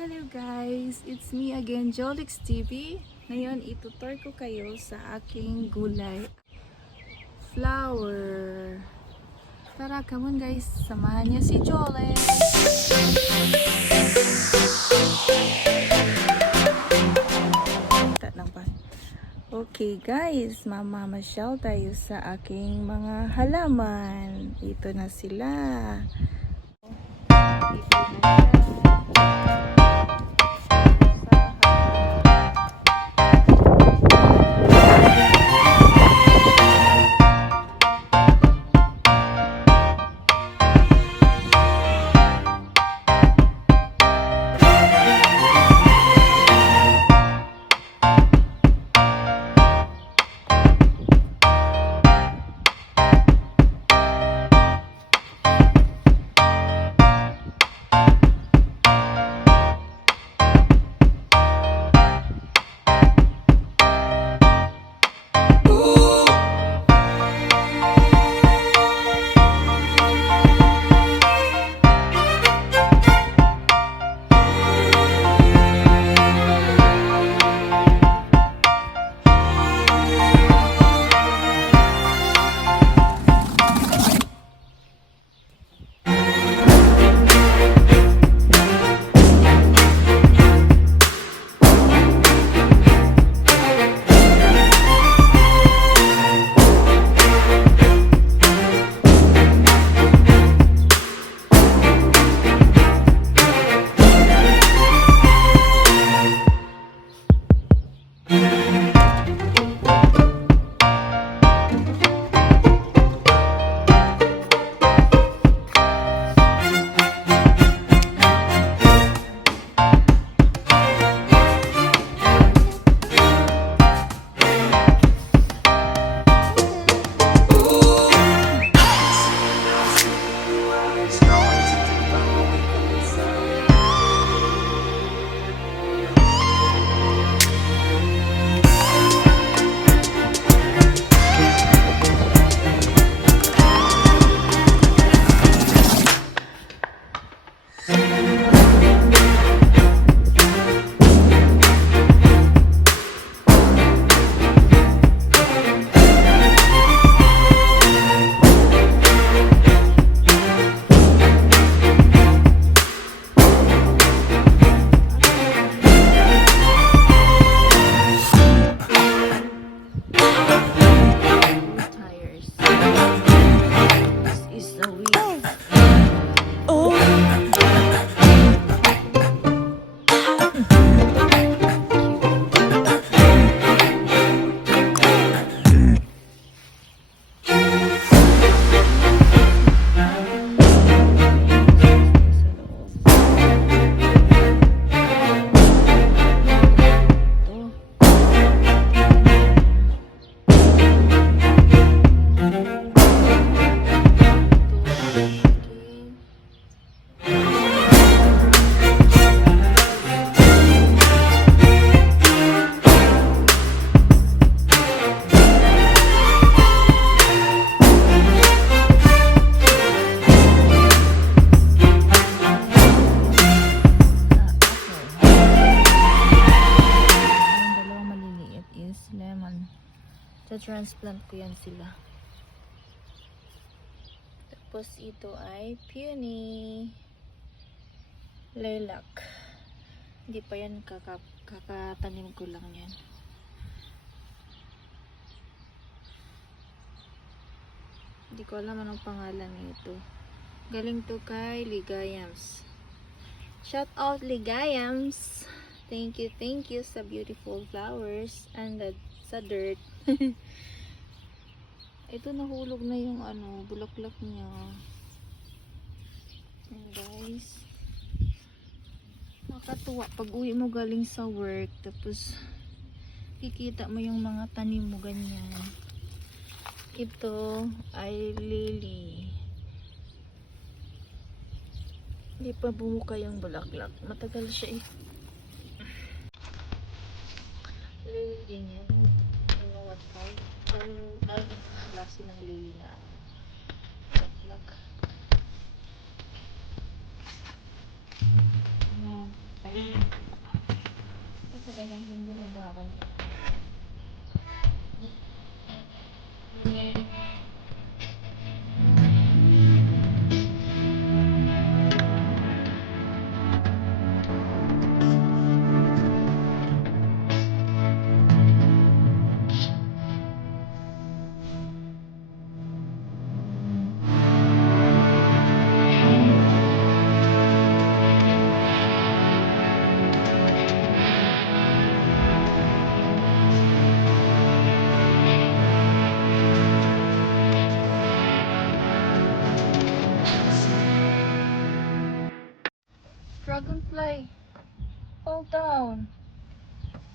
Hello guys! It's me again, Jolix TV. Ngayon, itutur ko kayo sa aking gulay. Flower. Tara, come on guys. Samahan niyo si Jolix. Okay guys, mamamasyal tayo sa aking mga halaman. Ito na sila. Ito na siya. Transplant ko yan sila. Tapos ito ay peony, lilac. Hindi pa yan kakatanim ko lang yan. Hindi ko alam anong pangalan nito. Galing to kay Ligayams. Shout out Ligayams. Thank you sa beautiful flowers and sa dirt. Ito nahulog na yung bulaklak niya. And guys, nakatuwa pag uwi mo galing sa work, tapos kikita mo yung mga tanim mo ganyan. Ito ay lily. Hindi pa bumuka yung bulaklak, matagal siya eh. Lily din yan. What type? Ang klase ng lily na bulaklak. Ayan. dragonfly. Fall down.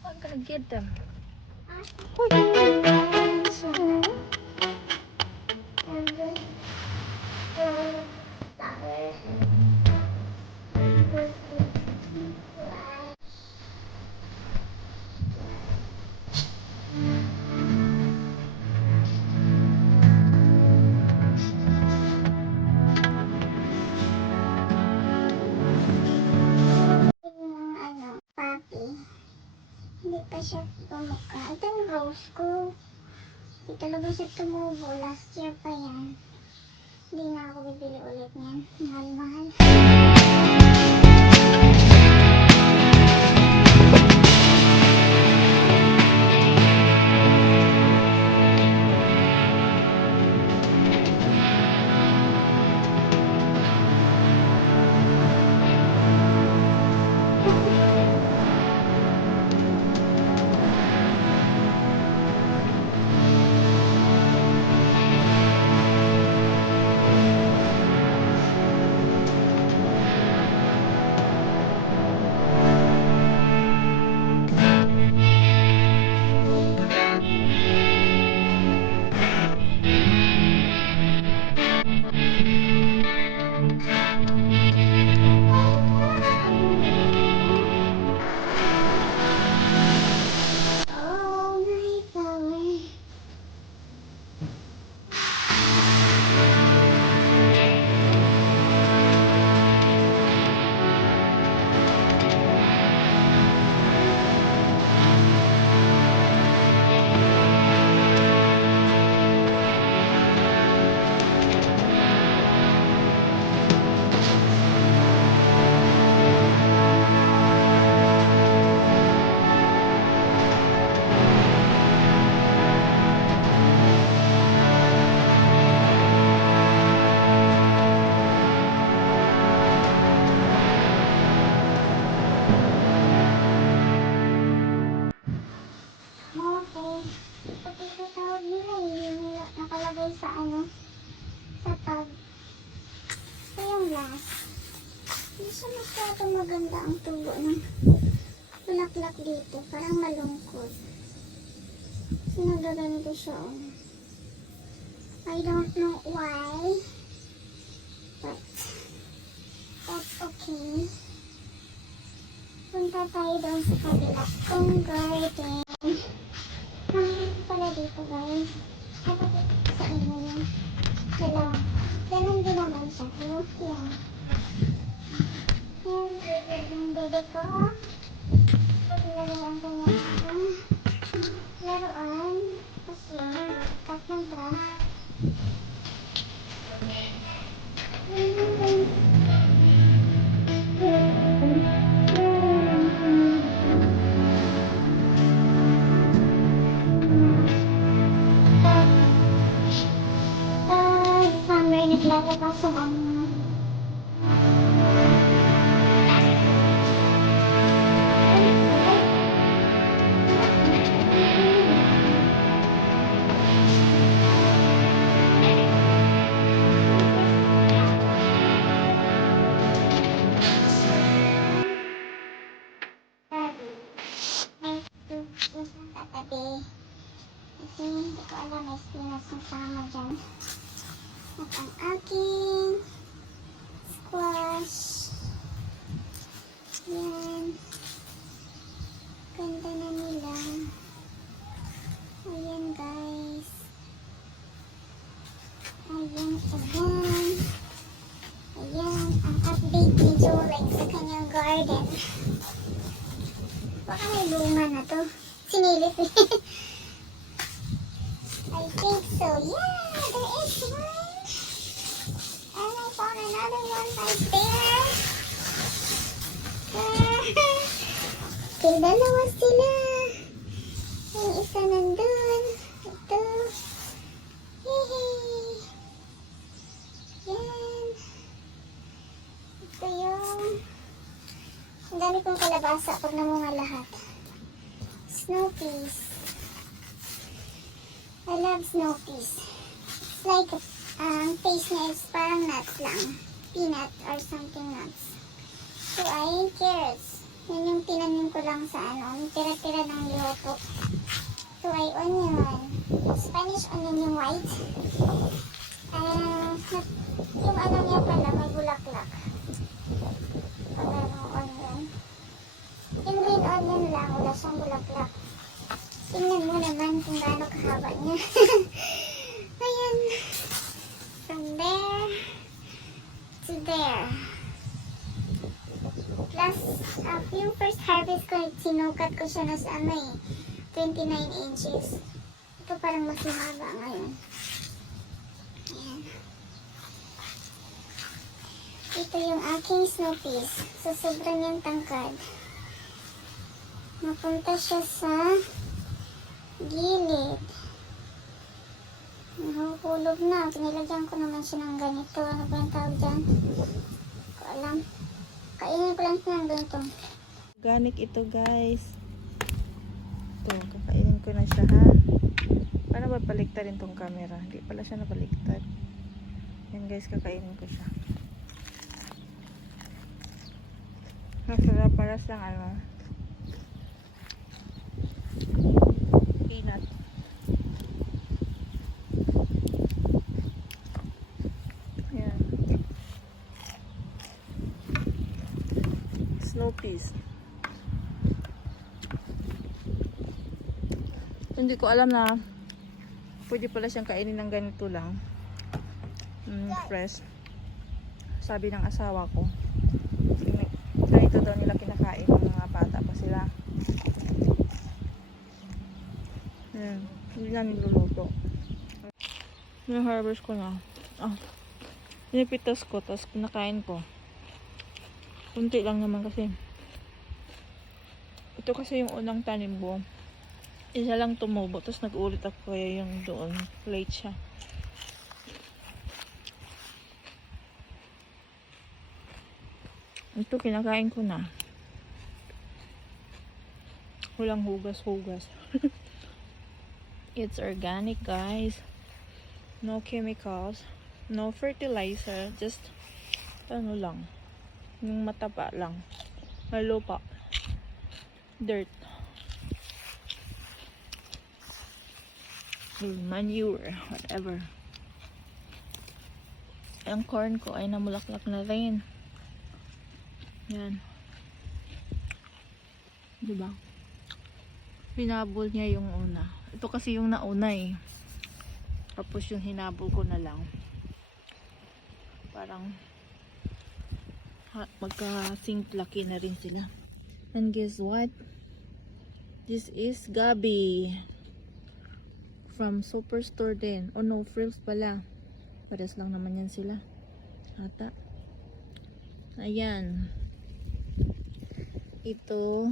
I'm gonna get them. Yung puppy. Hindi pa siya tumukha. Ito yung rose ko. Hindi talaga siya tumubo. Last year pa yan. Hindi na ako bibili ulit niyan. Mahal-mahal. Oh my flower. Okay. Pati sa tawag nila yung nakalagay sa sa tag. Ito yung last. Hindi siya masyadong maganda ang tubo ng bulaklak dito. Parang malungkot. Kasi nagaganito siya. I don't know why. But that's okay. Punta tayo doon sa kabila kong garden. Pala dito guys. Sa inyo yun. Hello. Ganun din naman siya. Hello. Yan. Yan. Yung bebe ko. Paglalagyan ko yung laruan. Kasi cut ng grass. Summer naglalabas ang tatabi. Kasi hindi ko alam may spinas na sama dyan. At ang aking squash. Yan. Ganda na nila. Ayan guys. Ayan, ayan. Ayan, ang update ni Jorik sa kanyang garden. Baka may bunga na to. Sinilip eh. I think so. Yeah, there is one. And I found another one right there. Okay, dalawa sila. Yung isa nandun. Ito. Yehey. Yan. Ito yung ang dami kong kalabasa pag namunga lahat. Snow peas. I love snow peas. It's like, taste niya is parang nuts lang. Peanut or something nuts. Ito ay carrots. Yan yung tinanim ko lang sa ano, tira-tira ng lihoto. Ito ay onion. Spanish onion yung white. Yung ano niya pala, may bulaklak. Pagano onion. Yung green onion lang, wala siyang bulaklak. Tingnan mo naman kung gaano kahaba niya. Ayan. From there to there. Plus, yung first harvest ko, sinukat ko siya na sa ano eh, 29 inches. Ito parang mas mahaba ngayon. Ayan. Ito yung aking snow peas. Sa sobrang niyang tangkad, napunta siya sa gilid. Nahuhulog na. Pinilagyan ko naman siya ng ganito. Ano ba yung tawag dyan? Hindi ko alam. Kainin ko lang siya ng ganito. Organic ito guys. Ito, kakainin ko na siya ha. Paano ba baliktad rin tong camera? Hindi pala siya nabaliktad. Yan guys, kakainin ko siya. Masarap, paras lang ano. Peanut. Yan. Snow peas. Hindi ko alam na pwede pala siyang kainin ng ganito lang. Fresh. Sabi ng asawa ko. Ganito daw nila kinakain ng mga bata pa sila. Hindi na niluluto. Harvest ko na. Pinipitas ko, tapos kinakain ko. Kunti lang naman kasi. Ito kasi yung unang tanim ko. Isa lang tumubo, tapos nag-ulit ako kaya yung doon. Late siya. Ito kinakain ko na. Walang hugas-hugas. It's organic guys. No chemicals. No fertilizer. Just ano lang. Yung mataba lang. May lupa. Dirt. Manure. Whatever. Ang corn ko ay namulaklak na rin. Yan. Diba? Hinabol niya yung una. Ito kasi yung nauna eh. Tapos yung hinabol ko na lang. Parang magka-sync laki na rin sila. And guess what? This is gabi. From Superstore din. Oh no, frills pala. Pares lang naman yan sila. Ata. Ayan. Ito.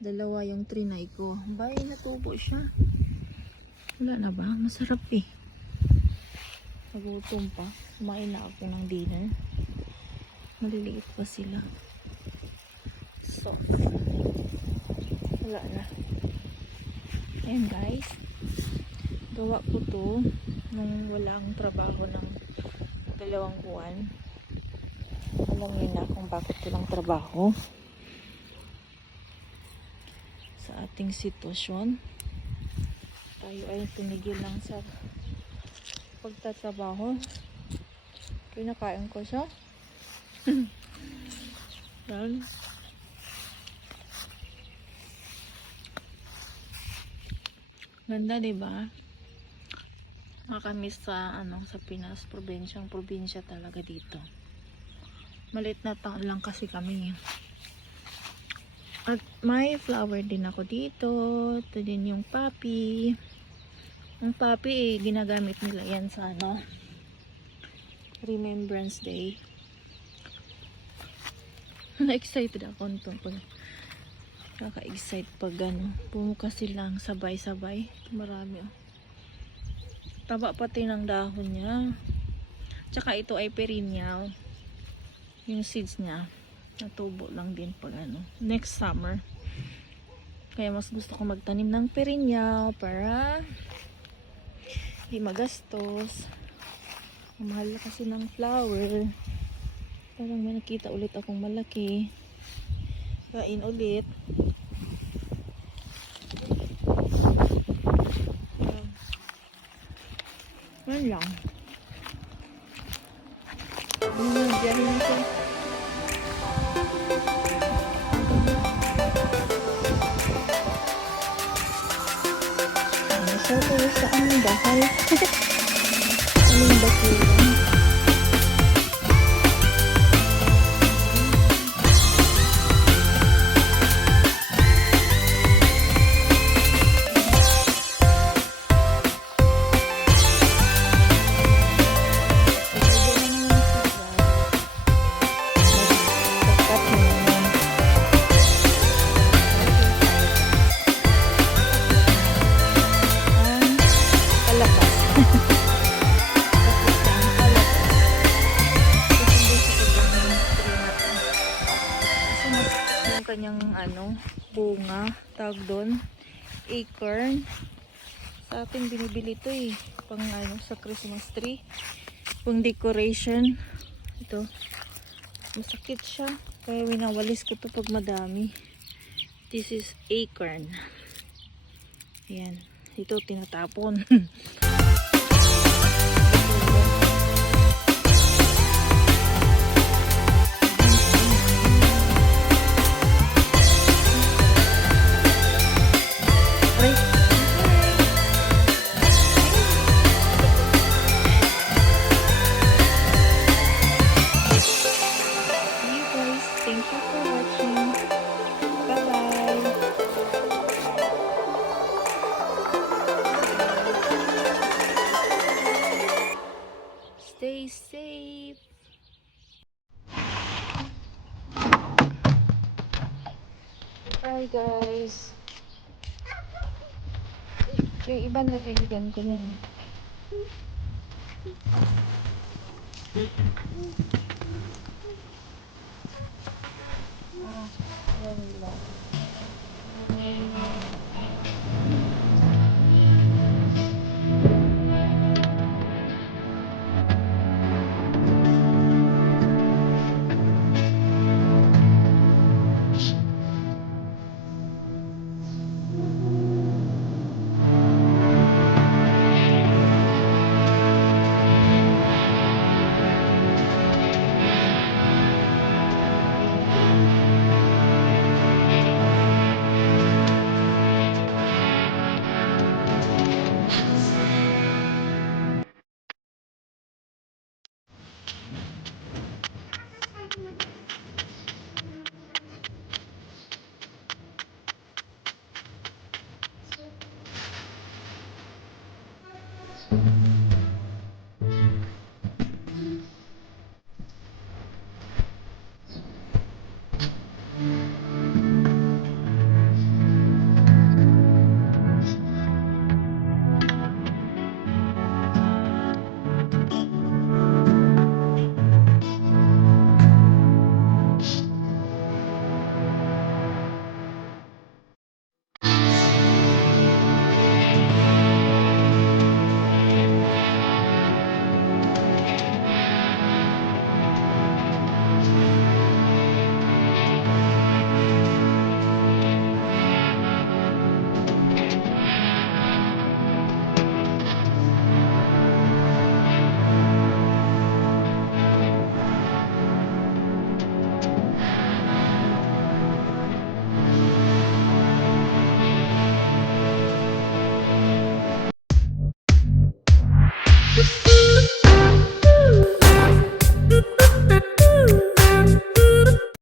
Dalawa yung trinay ko. Bay, natubo siya. Wala na ba? Masarap eh. Nagutom pa. Kumain na ako ng dinner. Maliliit pa sila. So, wala na. Ayan guys. Gawa ko to nung walang trabaho ng 2 buwan. Alam niyo na kung bakit walang trabaho. Sa ating sitwasyon. Tayo ay tumigil lang sa pagtatrabaho. Kinakain ko siya. Yan. Ganda, diba? Nakakamiss sa sa Pinas, probinsya talaga dito. Maliit na taon lang kasi kami. At may flower din ako dito. Ito din yung puppy. Ang puppy ginagamit nila yan sa Remembrance Day. Na-excited ako nito pag kaka-excite pag pumuka silang sabay-sabay. Marami Taba pati ng dahon niya. Tsaka ito ay perennial. Yung seeds niya natubo lang din pag next summer. Kaya mas gusto ko magtanim ng perennial para hindi magastos. Ang mahal kasi ng flower. Parang may nakita ulit akong malaki. Kain ulit. Yan lang. Biyahe na siya. Siya ko sa aming bahay. Aming bakulan. Kanyang bunga, tawag doon, acorn. Sa atin binibili ito pang sa Christmas tree, pang decoration. Ito, masakit siya, kaya winawalis ko to pag madami. This is acorn. Ayan, ito tinatapon. Thank you for watching. Bye-bye. Stay safe. Bye guys. Yung iba nagigyan ko na. Yan lang.